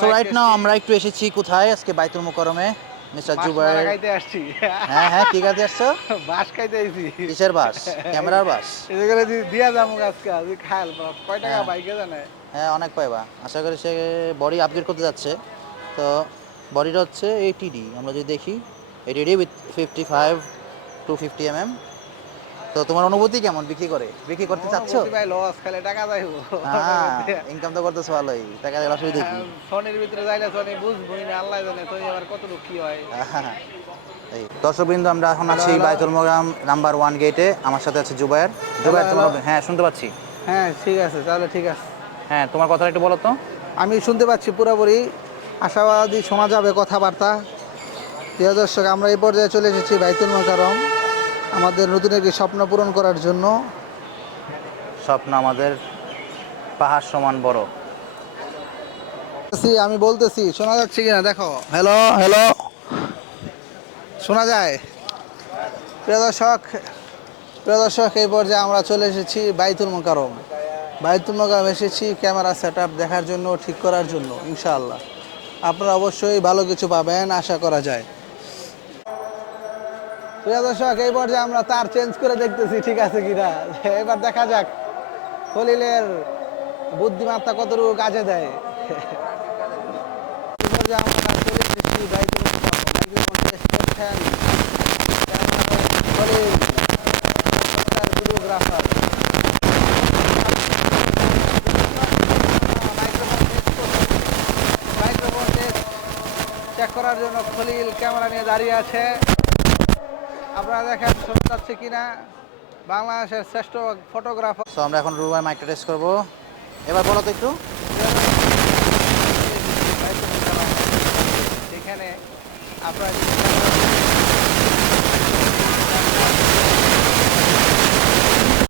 So right now আমরা একটু এসেছি কোথায় আজকে বাইতুল মুকাররমে মিস্টার জুবায়ের। খাইতে আসছি। হ্যাঁ কি কাজে আসছো? বাঁশ খাইতে আইছি। কিসের বাস? ক্যামেরার বাস? এই করে দিয়া যাবো আজকে তুই খায়াল কয় টাকা হ্যাঁ বাইকে জানে। হ্যাঁ অনেক পাইবা, আশা করি সে বডি আপগ্রেড করতে যাচ্ছে। তো বডিটা হচ্ছে 80D, আমরা যদি দেখি 80D উইথ 55 to 50 mm। তো তোমার অনুভূতি কেমন বিক্রি করতে চাচ্ছো? ভাই লস খালে টাকা যাইব। হ্যাঁ ইনকাম তো করতেছো ভালোই, টাকা দিলে অসুবিধা কি? ফোনের ভিতরে যাইলে সোনি বুঝবই না, আল্লাহ জানে তো আবার কত কি হয়। এই দর্শকবৃন্দ, আমরা এখন আছি হ্যালো। বাইতুল মোকাররম নাম্বার 1 গেটে। আমার সাথে আছে জুবায়ের। জুবায়ের হ্যালো। তোমার, হ্যাঁ শুনতে পাচ্ছি। হ্যাঁ ঠিক আছে, তাহলে ঠিক আছে। হ্যাঁ তোমার কথাটা একটু বলো তো। আমি শুনতে পাচ্ছি পুরোপুরি, আশাবাদী শোনা যাবে কথাবার্তা। প্রিয় দর্শক, আমরা এই পর্যায়ে চলে এসেছি বাইতুল মোকাররম আমাদের নতুন একটি স্বপ্ন পূরণ করার জন্য। স্বপ্ন আমাদের পাহাড় সমান বড়। আমি বলতেছি, শোনা যাচ্ছে কিনা দেখো। হ্যালো হ্যালো, শোনা যায়? প্রিয় দর্শক এই পর্যায়ে আমরা চলে এসেছি বাইতুল মোকাররম। বাইতুল মোকাররম এসেছি ক্যামেরা সেট দেখার জন্য, ঠিক করার জন্য। ইনশাআল্লাহ আপনারা অবশ্যই ভালো কিছু পাবেন আশা করা যায়। প্রিয় দর্শক এই পর্যায়ে আমরা তার চেঞ্জ করে দেখতেছি ঠিক আছে কিনা। এবার দেখা যাক খলিলের বুদ্ধিমত্তা কতটুকু কাজে দেয়। এই পর্যায়ে আমরা চলে এসেছি বাইতুল মোকাররম। একজন টেস্ট করছেন cameraman Khalil, mister videographer. Microphone test check করার জন্য খলিল ক্যামেরা নিয়ে দাঁড়িয়ে আছে। আপনারা দেখেন শোনা যাচ্ছে কিনা। বাংলাদেশের শ্রেষ্ঠ ফটোগ্রাফার। তো আমরা এখন রুবাই মাইকটা টেস্ট করবো। এবার বলো তো একটু। সেখানে আপনারা